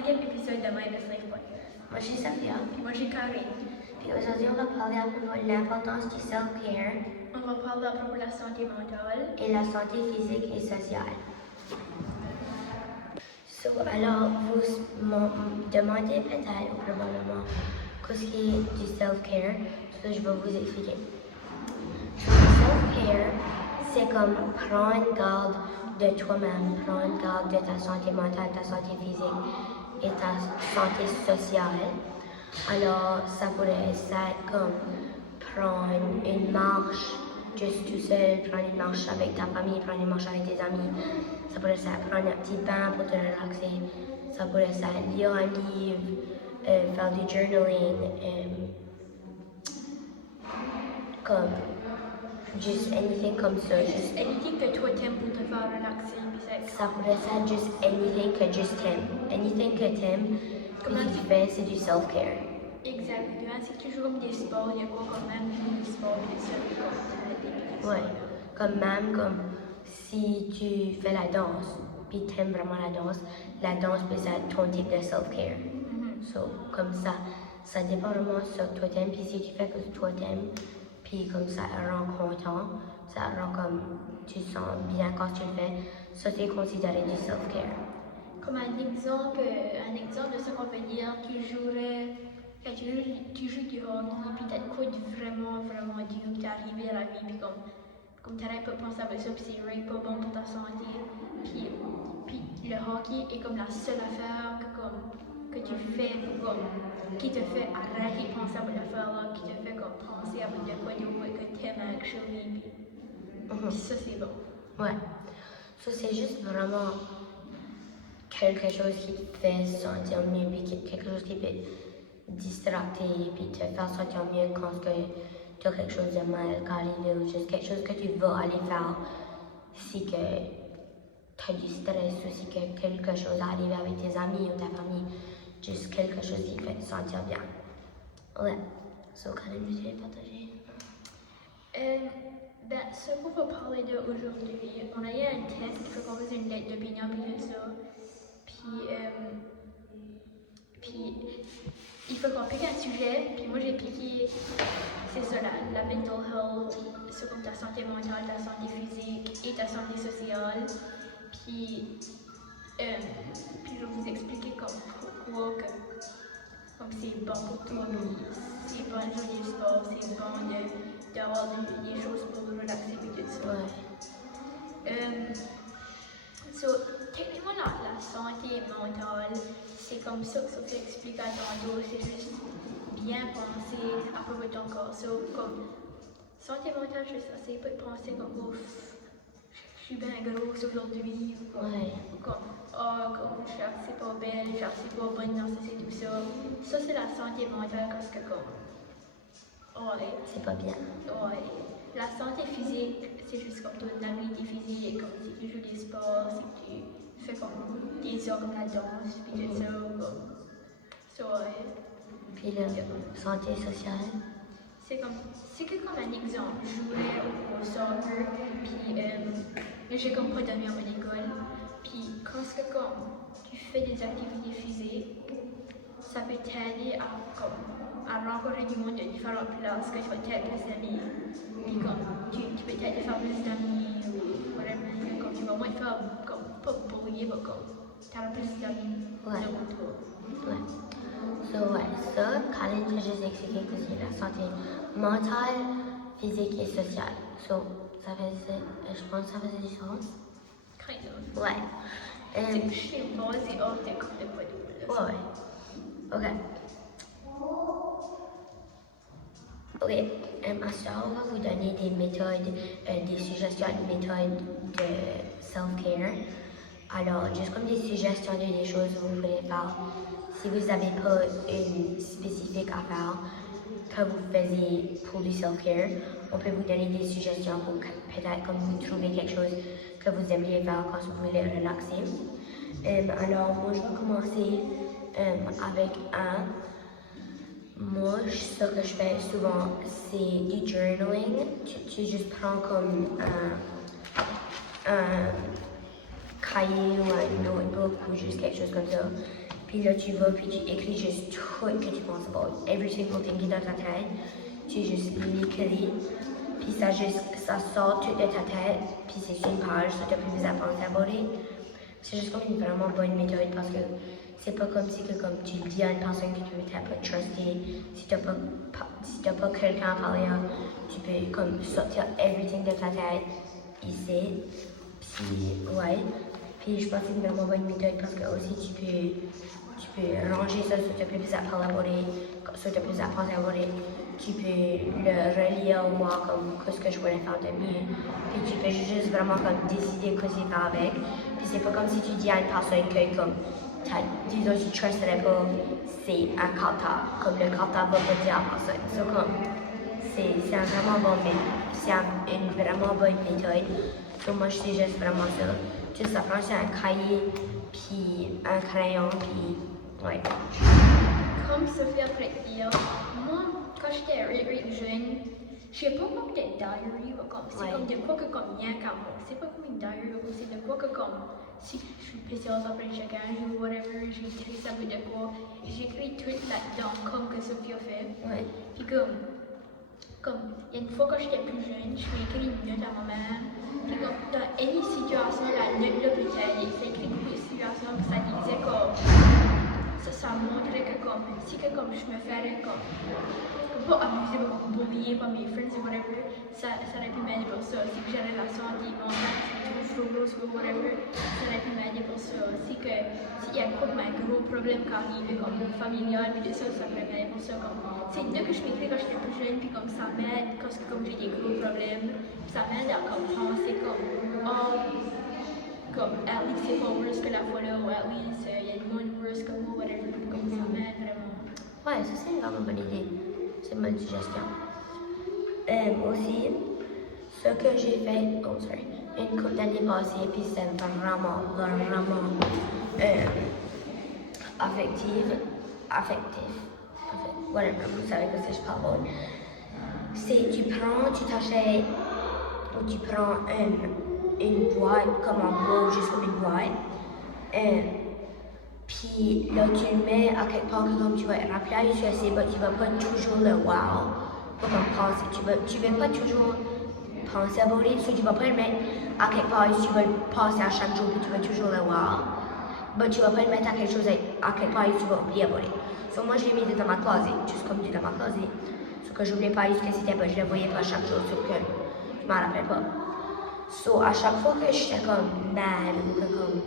5e épisode de Mind Slave Podcast. Moi, je suis Safia. Puis moi, j'ai Karine. Puis aujourd'hui, on va parler à propos de l'importance du self-care On va parler à propos de la santé mentale. et la santé physique et sociale. Alors, vous me demandez peut-être ou probablement qu'est-ce qui est du self-care. Je vais vous expliquer. Self-care, c'est comme prendre garde de toi-même, prendre garde de ta santé mentale, ta santé physique et ta santé sociale. Alors, ça pourrait être comme prendre une marche juste tout seul, prendre une marche avec ta famille, prendre une marche avec tes amis. Ça pourrait être prendre un petit bain pour te relaxer. Ça pourrait être lire un livre, faire du journaling, comme juste anything comme ça. Juste anything que toi t'aimes pour te faire relaxer. Ça pourrait être juste anything que juste t'aimes. Anything que t'aimes, que tu fais, c'est du self-care. Exactement. C'est toujours comme des sports. Il y a quoi quand même des sports, des sports. Ouais. Comme même, comme si tu fais la danse, puis t'aimes vraiment la danse peut être ton type de self-care. So, comme ça dépend vraiment sur toi t'aimes, puis si tu fais que toi t'aimes, puis comme ça rend content, ça rend comme tu sens bien quand tu le fais, ça c'est considéré du self-care. Comme un exemple de ce qu'on veut dire, tu joues du hockey, puis t'as de quoi de vraiment dur, puis t'es arrivé à la vie, puis comme t'arrêtes pas de penser à ça, puis c'est vraiment pas bon pour ta santé. Puis le hockey est comme la seule affaire que tu fais qui te fait arrêter de penser à cette affaire-là, qui te fait comme penser à de quoi que t'aimes actually, puis ça c'est bon. Ouais. Ça c'est juste vraiment quelque chose qui te fait sentir mieux, puis quelque chose qui peut distracter, puis te faire sentir mieux quand tu as quelque chose de mal qui arrive, ou juste quelque chose que tu veux aller faire si que tu as du stress, ou si que quelque chose arrive avec tes amis ou ta famille, juste quelque chose qui te fait te sentir bien. Ouais. So, Karen, tu veux partager? Ce qu'on va parler d'aujourd'hui, on a eu un test, il faut qu'on fasse une lettre d'opinion, puis tout ça. Puis il faut qu'on pique un sujet, puis moi j'ai piqué, c'est ça, la mental health, c'est comme ta santé mentale, ta santé physique et ta santé sociale. Puis je vais vous expliquer pourquoi comme c'est bon pour toi, c'est bon de jouer du sport, c'est bon d'avoir des choses pour relaxer et tout ça. Techniquement, la santé mentale, c'est comme ça que ça explique à tantôt, c'est juste bien penser à propos de ton corps. Comme santé mentale, c'est pas de penser comme je suis bien grosse aujourd'hui, ou comme je suis assez pas belle, je suis assez pas bonne dans ça, c'est tout ça. Ça, c'est la santé mentale parce que c'est pas bien. Ouais. La santé physique, c'est juste comme ton habilité physique, comme si tu joues des sports, si tu fais comme des heures comme la danse, puis tout ça, Puis la santé sociale? c'est comme un exemple. Je jouais au soccer, puis j'ai comme pas dormi à mon école. Puis quand tu fais des activités physiques, ça peut t'aider à rencontrer du monde de différentes places, que tu vas peut-être plus d'amis. Puis tu peux peut-être faire plus d'amis, ou whatever, comme tu vas moins te faire, comme pas brouiller, mais comme tu auras plus d'amis autour de toi. Ouais. Ça, Karen t'a juste expliqué que c'est la santé mentale, physique et sociale. Je pense que ça faisait du sens. Kind of. Ouais. Je sais pas, c'est hors de quoi de Ouais. Ok. À ça, on va vous donner des méthodes, des suggestions de méthodes de self-care. Alors, juste comme des suggestions de des choses que vous pouvez faire. Si vous n'avez pas une spécifique à faire que vous faisiez pour du self-care, on peut vous donner des suggestions pour peut-être comme vous trouvez quelque chose que vous aimeriez faire quand vous voulez relaxer. Alors, moi, je vais commencer avec un. Moi, ce que je fais souvent, c'est du journaling. Tu juste prends comme un cahier ou un notebook ou juste quelque chose comme ça. Puis là, tu vas, puis tu écris juste tout ce que tu penses about. Every single thing qui est dans ta tête, tu juste l'écris. Puis ça sort tout de ta tête, puis c'est sur une page, ça t'as plus besoin de penser à voler. C'est juste comme une vraiment bonne méthode parce que c'est pas comme si que comme tu dis à une personne que tu ne t'as pas trusté, si t'as pas quelqu'un à parler à, tu peux comme sortir everything de ta tête ici. Puis ouais. Puis je pense que c'est une vraiment bonne méthode parce que aussi tu peux ranger ça sur t'as plus besoin de parler à voler, sur t'as plus besoin de penser à voler. Tu peux le relire au moins comme ce que je voulais faire de mieux. Puis tu peux juste vraiment comme décider quoi tu faire avec. Puis c'est pas comme si tu dis à une personne que comme disons tu trusterais pas, c'est un cartable. Comme le cartable va pas dire à la personne. So, comme c'est un vraiment bon c'est une vraiment bonne méthode. So moi je sais juste vraiment ça. Juste ça prend c'est un cahier, puis un crayon, puis ouais. Comme Sophie après dire, moi, quand j'étais jeune, je sais pas comme des diary, comme c'est comme de quoi que comme rien qu'à moi. C'est pas comme une diary, c'est de quoi que comme si je suis spéciale après chaque jour, whatever, j'ai écrit ça de quoi. J'écris tout là-dedans comme que Sophie a fait. Ouais. Puis comme il y a une fois quand j'étais plus jeune, je lui ai écrit une note à ma mère. Puis comme dans une situation, la note là peut-être, c'est écrit une situation que ça disait comme. Ça montrait que comme, si que comme je me ferais comme pas abuser ou bullier par mes friends ou whatever, ça aurait pu m'aider pour ça. Si que j'ai une relation anti-contact, si trop grosse ou whatever, ça aurait pu m'aider pour ça. S'il y a comme un gros problème qui arrive, comme familial, puis de ça, ça pourrait m'aider pour ça. C'est une que je m'écris quand j'étais plus jeune, puis comme ça m'aide quand comme j'ai des gros problèmes, ça m'aide à comme penser comme, comme at least c'est pas worse que la fois là, ou at least il y a une bonne worse que moi, whatever, comme ça m'aide vraiment. Ouais, ça c'est une vraiment bonne idée. C'est une bonne suggestion. Aussi, ce que j'ai fait, une couple d'années passées, puis c'est vraiment affectif, whatever, vous savez que c'est je parle. C'est tu t'achètes, ou tu prends une boîte comme en bois, juste comme une boîte. Puis là, tu le mets à quelque part que comme tu vas rappeler sur assez bas, tu vas pas toujours le wow pour penser. Tu vas pas toujours penser à voler, so tu vas pas le mettre à quelque part, tu vas le passer à chaque jour, puis tu vas toujours le wow. Mais tu vas pas le mettre à quelque chose à quelque part, tu vas oublier à voler. So moi, je l'ai mis dans ma closet, juste comme tu dans ma closet. Ce que j'oubliais pas, juste que c'était pas, je le voyais pas chaque jour, sauf que je m'en rappelle pas. So à chaque fois que j'étais comme mad ou que comme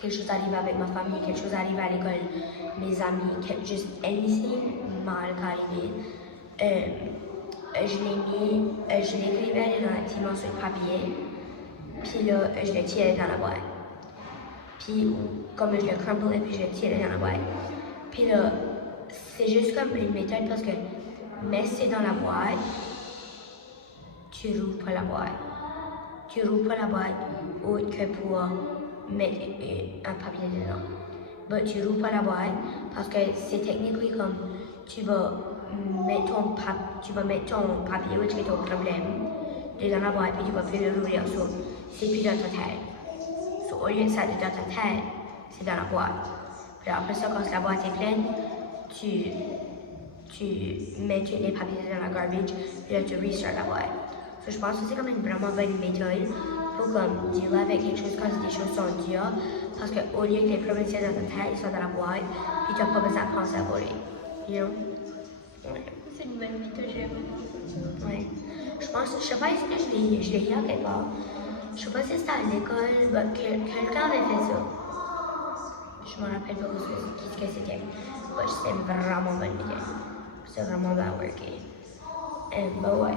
quelque chose arrive avec ma famille, quelque chose arrive à l'école, mes amis, juste anything mal qu'arrivé, je l'écrivais dans un petit morceau de papier, puis là, je le tirais dans la boîte. Puis, comme je le crumplais, puis je le tirais dans la boîte. Puis là, c'est juste comme une méthode parce que, mais c'est dans la boîte, tu rouvres pas la boîte. Tu rouvres pas la boîte autre que pour mettre un papier dedans. Mais tu rouvres pas la boîte parce que c'est techniquement comme tu vas mettre ton papier où tu ton problème dans la boîte puis tu vas plus le rouvrir. So, c'est plus dans ta tête. So, au lieu de ça être dans ta tête, c'est dans la boîte. Puis après ça, quand la boîte est pleine, tu mets tous les papiers dans la garbage puis là tu restart la boîte. So, je pense que c'est comme une vraiment bonne méthode pour comme dealer avec quelque chose quand des choses sont dures. Parce qu'au lieu que les problèmes soient dans ta tête, ils sont dans la boîte, puis tu n'as pas besoin de penser à voler. You know? Ouais. C'est une bonne méthode, j'aime. Ouais. Je sais pas si je l'ai lu à quelque part. Je sais pas si c'était à l'école, mais quelqu'un avait fait ça. Je me rappelle pas ce que c'était. Mais c'est une vraiment bonne méthode. C'est vraiment bien worké. Bah ouais.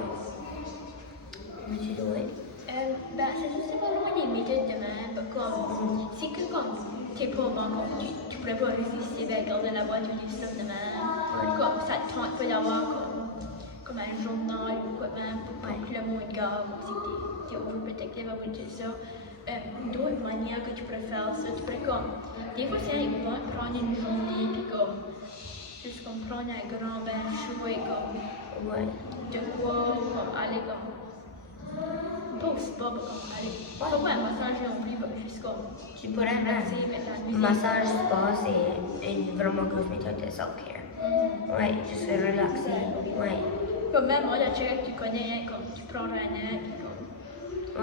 Veux-tu jouer? C'est juste pas vraiment des méthodes de même, comme, c'est que comme t'es pas bon, comme tu pourrais pas résister à garder la boîte ou des stuff de même, comme ça te tente pas d'avoir comme un journal ou quoi même, pour que le monde garde, si t'es overprotective à tout ça. D'autres manières que tu pourrais faire ça, tu pourrais comme, des fois c'est important de prendre une journée, puis comme, juste comme prendre un grand bain chaud et comme, de quoi, ou comme aller comme, pas au spa, pas comme aller. Pas un massage non plus, comme juste comme. Tu pourrais même. Relaxer, mettre la musique. Massage spa, c'est une vraiment grosse méthode de self-care. Ouais, juste se relaxer. Ouais. Comme même moi, la check, tu connais, comme tu prends un air, puis comme.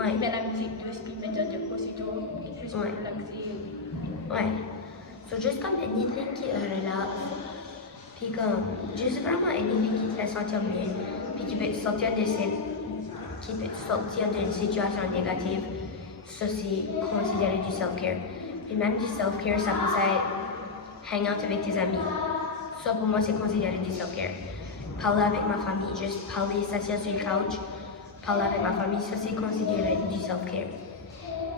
Ouais. Tu mets la musique douce, puis méthode de aussitôt, et juste Ouais. relaxer. Ouais. So, juste comme anything qui te relaxe. Puis comme, juste vraiment anything qui te fait sentir mieux. Puis qui peut te sortir de d'une situation négative. Ça, c'est considéré du self-care. Et même du self-care, ça peut être hang out avec tes amis. Ça, pour moi, c'est considéré du self-care. Parler avec ma famille, juste parler, s'asseoir sur une couch, parler avec ma famille, ça, c'est considéré du self-care.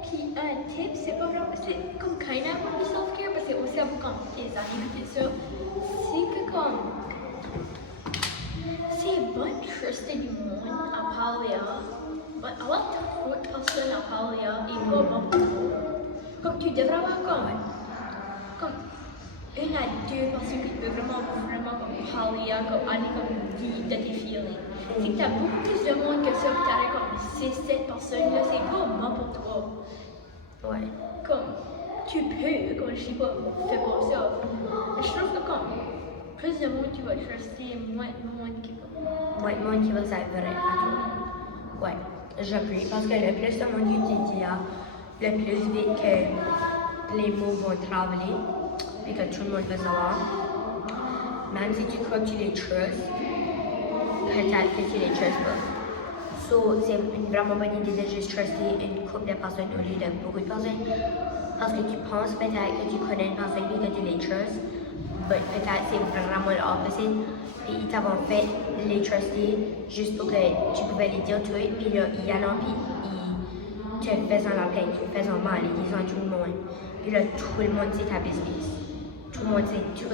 Puis un tip, c'est pas vraiment, c'est comme kind of du self-care, parce que aussi un peu comme tes amis, tout ça, c'est que comme, c'est bon de truster du monde à parler à, mais avoir trop de personnes à parler à est pas bon pour toi. Comme tu devrais avoir comme une à deux personnes que tu peux vraiment comme parler à, comme aller comme vivre de tes feelings. C'est que t'as beaucoup plus de monde que ça, que t'aurais comme 6-7 personnes, là, c'est pas bon pour toi. Ouais. Comme, tu peux, comme je sais pas, fais pas ça. Mais je trouve que comme, plus de monde tu vas truster, moins de monde qui va. Moins de monde qui va s'avérer à toi. Ouais, j'appuie. Parce que le plus de monde que tu dis, le plus vite que les mots vont travailler et que tout le monde va savoir. Même si tu crois que tu les trustes, peut-être que tu les trustes pas. So, c'est une vraiment bonne idée de juste truster une couple de personnes au lieu de beaucoup de personnes. Parce que tu penses peut-être que tu connais une personne et que tu les trustes, mais peut-être c'est vraiment l'opposite. Puis ils t'avaient fait les truster juste pour que tu pouvais les dire tout, puis là, ils allent, puis ils te faisaient la peine, ils te faisaient mal, ils disaient à tout le monde. Puis là, tout le monde sait ta business. Tout le monde sait tous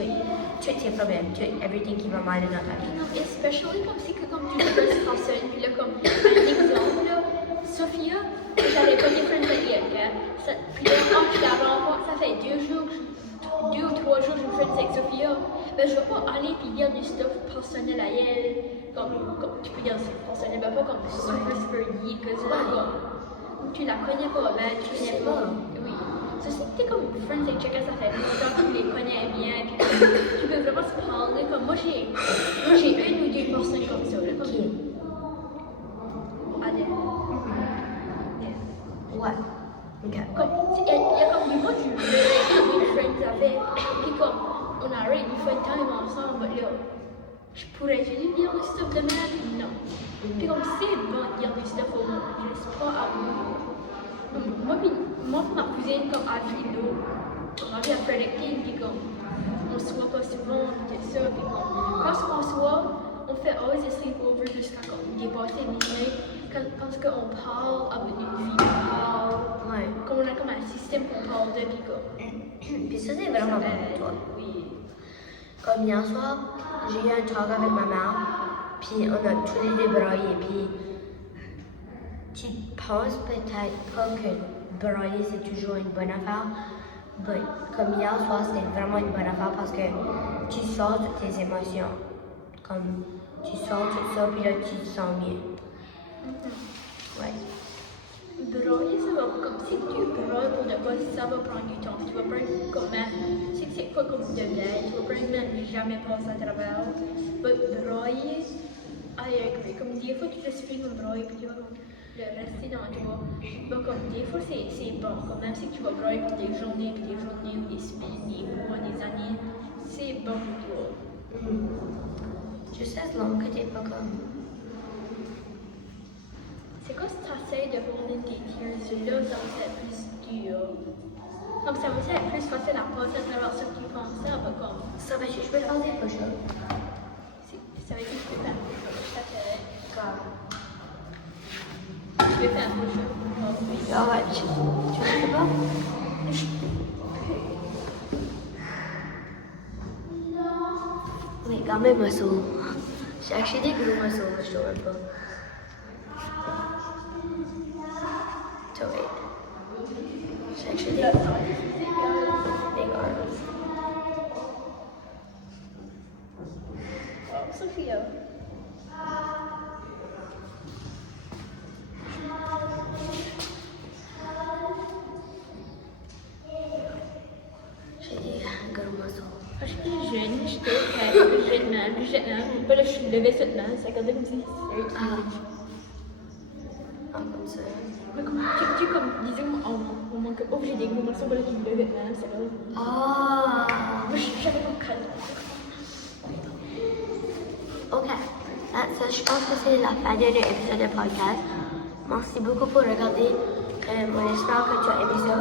tes problèmes, tout everything qui va mal dans ta vie. Non, especially comme si que comme tu trustes personne, puis là comme, un exemple là, Sophia, j'avais pas des friends hier, puis là, quand je la rencontre, ça fait 2 jours, 2 ou 3 jours que je me friends avec Sophia, ben je vais pas aller puis dire du stuff personnel à elle, comme tu peux dire c'est personnel, ben pas comme super deep, que ça, comme, tu la connais pas, ben tu connais pas, oui. Ça, si t'es comme friends avec quelqu'un, ça fait longtemps que tu les connais bien, puis tu peux vraiment se parler, comme moi j'ai 1 ou 2 personnes comme ça, là, comme Adèle. Ouais. Ok. Comme, il y a comme des mois, je des friends avec, puis comme, on arrête, il faut une time ensemble, là, je pourrais-tu lui dire du stuff de même? Non. Puis comme, c'est bon de dire du stuff au monde, juste pas à vous. Moi, ma cousine, comme, à Philo, on vient à Fredericton, puis comme, on se voit pas souvent, puis tout ça, puis comme, quand on se voit, on fait always des sleepovers jusqu'à comme dépasser minuit, parce qu'on parle avec une vie, on parle, Ouais. comme on a comme un système qu'on parle de, puis comme, Puis ça, c'est vraiment bon pour toi. oui. Comme hier soir, j'ai eu un talk avec ma mère, puis on a tous les débraillé, puis tu penses peut-être pas que brailler c'est toujours une bonne affaire, mais comme hier soir, c'était vraiment une bonne affaire parce que tu sors toutes tes émotions. Comme tu sors tout ça, puis là tu te sens mieux. Ouais. Broyer, ça va comme si tu broyes pour de quoi, ça va prendre du temps. Tu vas prendre comme si c'est pas comme de l'aide, tu vas prendre même jamais passer à travers. Mais broyer, I agree. Comme des fois, tu juste fais comme broyer, puis tu vas comme le rester dans toi. Mais comme des fois, c'est bon. Comme même si tu vas broyer pour des journées, ou des semaines, des mois, des années, c'est bon pour toi. Juste as long que t'es pas comme. C'est quand tu essaies de tourner tes tears, là, ça va être plus dur. Comme ça va être plus facile à passer à travers ce que tu penses, ça va comme. Ça va, je peux faire des push-ups. Ça va être plus faire un push-up. Ça fait. Comme. Je vais faire un push-up. Oh, oui. Ah ouais, tu le fais pas? Oui, quand même, muscle. J'ai acheté des gros muscles, je te vois pas. So wait. J'ai acheté des big arms. Oh, Sophia. ça? Quand j'étais jeune, j'étais jeune. Puis là, je suis levée toute main, ça regardait comme si c'était. Comme ça. Mais comme, disons, on manque obligé des moments, là, qui me levait de main, c'est là. Moi, j'avais mon crâne. Ok. Ça, je pense que c'est la fin de l'épisode de podcast. Merci beaucoup pour regarder. On espère que tu as aimé ça.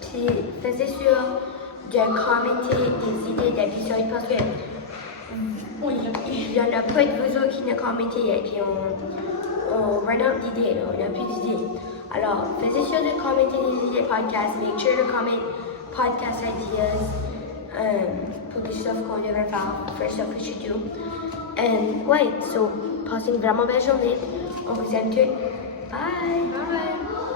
Puis, faites sûr de commenter des idées d'épisodes parce que il y en a pas de vous autres qui ne commentez et puis on run out d'idées, on n'a plus d'idées. Alors, faites sûr de commenter des idées podcasts. Make sure to comment podcast ideas pour des stuff qu'on devrait faire, for stuff we should do. And ouais, so, passez une vraiment belle journée. On vous aime tous. Bye! Bye!